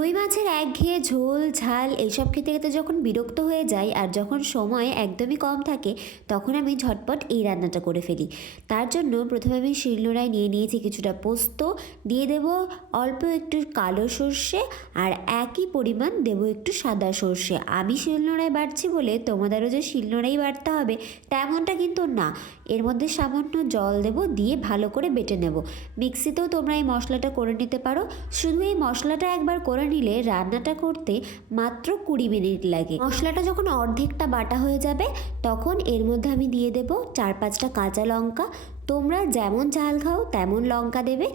রুই মাছের একঘেয়ে ঝোল, ঝাল এইসব খেতে খেতে যখন বিরক্ত হয়ে যাই আর যখন সময় একদমই কম থাকে, তখন আমি ঝটপট এই রান্নাটা করে ফেলি। তার জন্য প্রথমে আমি শিলনোড়ায় নিয়ে নিয়েছি কিছুটা পোস্ত, দিয়ে দেব অল্প একটু কালো সর্ষে আর একই পরিমাণ দেব একটু সাদা সর্ষে। আমি শিলনোড়ায় বাড়ছি বলে তোমাদেরও যে শিলনোড়াই বাড়তে হবে, তেমনটা কিন্তু না। এর মধ্যে সামান্য জল দেব, দিয়ে ভালো করে বেটে নেব। মিক্সিতেও তোমরা এই মশলাটা করে নিতে পারো। শুধু এই মশলাটা একবার করে নিলে রান্নাটা করতে মাত্র কুড়ি মিনিট লাগে। মশলাটা যখন অর্ধেকটা বাটা হয়ে যাবে, তখন এর মধ্যে আমি দিয়ে দেব চার পাঁচটা কাঁচা লঙ্কা। তোমরা যেমন চাল খাও, তেমন লঙ্কা দেবে।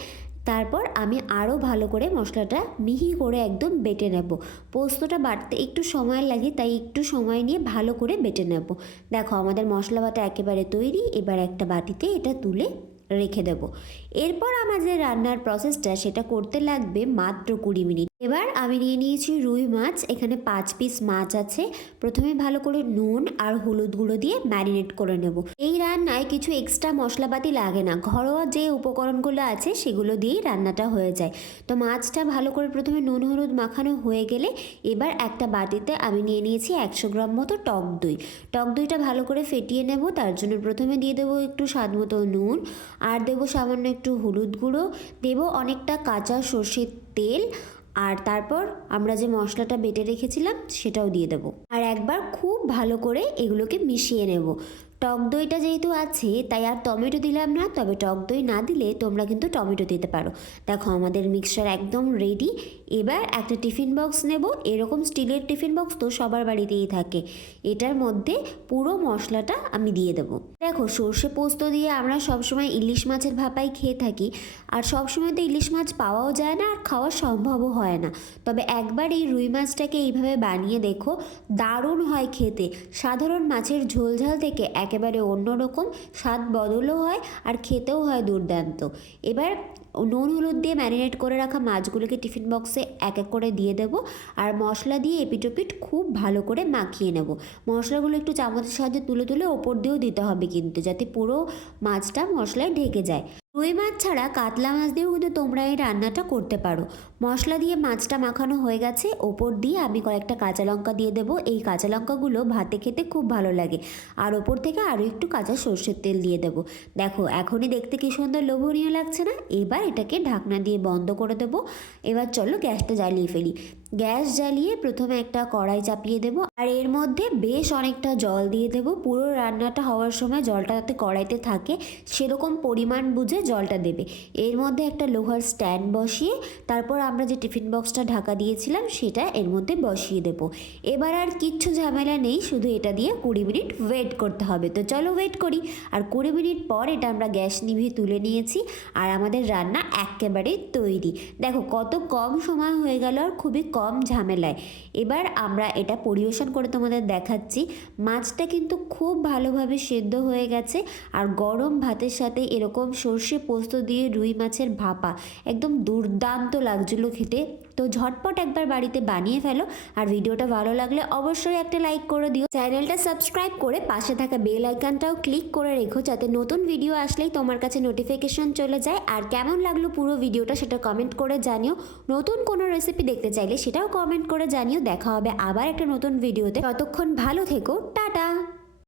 তারপর আমি আরও ভালো করে মশলাটা মিহি করে একদম বেটে নেব। পোস্তটা বাটতে একটু সময় লাগে, তাই একটু সময় নিয়ে ভালো করে বেটে নেব। দেখো, আমাদের মশলা বাটা একেবারে তৈরি, এবার একটা বাটিতে এটা তুলে রেখে দেব। এরপর আমাদের রান্নার প্রসেসটা সেটা করতে লাগবে মাত্র কুড়ি মিনিট। এবার আমি নিয়ে নিয়েছি রুই মাছ, এখানে পাঁচ পিস মাছ আছে। প্রথমে ভালো করে নুন আর হলুদ গুঁড়ো দিয়ে ম্যারিনেট করে নেব। এই রান্নায় কিছু এক্সট্রা মশলাপাতি লাগে না। ঘরোয়া যে উপকরণগুলো আছে, সেগুলো দিয়েই রান্নাটা হয়ে যায়। তো মাছটা ভালো করে প্রথমে নুন হলুদ মাখানো হয়ে গেলে এবার একটা বাটিতে আমি নিয়ে নিয়েছি একশো গ্রাম মতো টক দই। টক দইটা ভালো করে ফেটিয়ে নেব, তার জন্য প্রথমে দিয়ে দেবো একটু স্বাদ মতো নুন আর দেবো সামান্য একটু হলুদ গুঁড়ো। দেবো অনেকটা কাঁচা সর্ষের তেল আর তারপর আমরা যে মশলাটা বেটে রেখেছিলাম সেটাও দিয়ে দেবো। আর একবার খুব ভালো করে এগুলোকে মিশিয়ে নেব। টক দইটা যেহেতু আছে, তাই আর টমেটো দিলাম না। তবে টক দই না দিলে তোমরা কিন্তু টমেটো দিতে পারো। দেখো আমাদের মিক্সচার একদম রেডি এবার একটা টিফিন বক্স নেব। এরকম স্টিলের টিফিন বক্স তো সবার বাড়িতেই থাকে। এটার মধ্যে পুরো মশলাটা আমি দিয়ে দেবো। দেখো সর্ষে পোস্ত দিয়ে আমরা সবসময় ইলিশ মাছের ভাপাই খেয়ে থাকি। আর সবসময় তো ইলিশ মাছ পাওয়াও যায় না আর খাওয়া সম্ভবও হয় না। তবে একবার এই রুই মাছটাকে এইভাবে বানিয়ে দেখো, দারুণ হয় খেতে। সাধারণ মাছের ঝোলঝাল থেকে একেবারে অন্যরকম, স্বাদ বদলও হয় আর খেতেও হয় দুর্দান্ত। এবার নুন, হলুদ দিয়ে ম্যারিনেট করে রাখা মাছগুলোকে টিফিন বক্সে এক এক করে দিয়ে দেবো আর মশলা দিয়ে এপিটোপিট খুব ভালো করে মাখিয়ে নেব। মশলাগুলো একটু চামচের সাহায্যে তুলে তুলে ওপর দিয়েও দিতে হবে কিন্তু, যাতে পুরো মাছটা মশলায় ঢেকে যায়। রুই মাছ ছাড়া কাতলা মাছ দিয়েও কিন্তু তোমরা এই রান্নাটা করতে পারো। মশলা দিয়ে মাছটা মাখানো হয়ে গেছে, ওপর দিয়ে আমি কয়েকটা কাঁচা লঙ্কা দিয়ে দেবো। এই কাঁচা লঙ্কাগুলো ভাতে খেতে খুব ভালো লাগে। আর ওপর থেকে আরও একটু কাঁচা সর্ষের তেল দিয়ে দেবো। দেখো, এখনই দেখতে কি সুন্দর লোভনীয় লাগছে না? এবার এটাকে ঢাকনা দিয়ে বন্ধ করে দেবো। এবার চলো গ্যাসটা জ্বালিয়ে ফেলি। গ্যাস জ্বালিয়ে প্রথমে একটা কড়াই চাপিয়ে দেবো। আর এর মধ্যে বেশ অনেকটা জল দিয়ে দেবো। পুরো রান্নাটা হওয়ার সময় জলটা যাতে কড়াইতে থাকে, সেরকম পরিমাণ বুঝে জলটা দেবে। এর মধ্যে একটা লোহার স্ট্যান্ড বসিয়ে, তারপর আমরা যে টিফিন বক্সটা ঢাকা দিয়েছিলাম, সেটা এর মধ্যে বসিয়ে দেব। এবার আর কিচ্ছু ঝামেলা নেই, শুধু এটা দিয়ে কুড়ি মিনিট ওয়েট করতে হবে। তো চলো ওয়েট করি। আর কুড়ি মিনিট পর এটা আমরা গ্যাস নিভিয়ে তুলে নিয়েছি। আর আমাদের রান্না একেবারে তৈরি। দেখো কত কম সময় হয়ে গেল আর খুবই কম ঝামেলায়। এবার আমরা এটা পরিবেশন করে তোমাদের দেখাচ্ছি। মাছটা কিন্তু খুব ভালোভাবে সেদ্ধ হয়ে গেছে আর গরম ভাতের সাথে এরকম সর্ষে পোস্ত দিয়ে রুই মাছের ভাপা। একদম দুর্দান্ত লাগছিল খেতে। তো ঝটপট একবার বাড়িতে বানিয়ে ফেলো। আর ভিডিওটা ভালো লাগলে অবশ্যই একটা লাইক করে দিও। চ্যানেলটা সাবস্ক্রাইব করে পাশে থাকা বেল আইকনটাও ক্লিক করে রেখো যাতে নতুন ভিডিও আসলেই তোমার কাছে নোটিফিকেশন চলে যায়। আর কেমন লাগল পুরো ভিডিওটা সেটা কমেন্ট করে জানিও। নতুন কোনো রেসিপি দেখতে চাইলে সেটাও কমেন্ট করে জানিও। দেখা হবে আবার একটা নতুন ভিডিওতে ততক্ষণ ভালো থেকো। টাটা!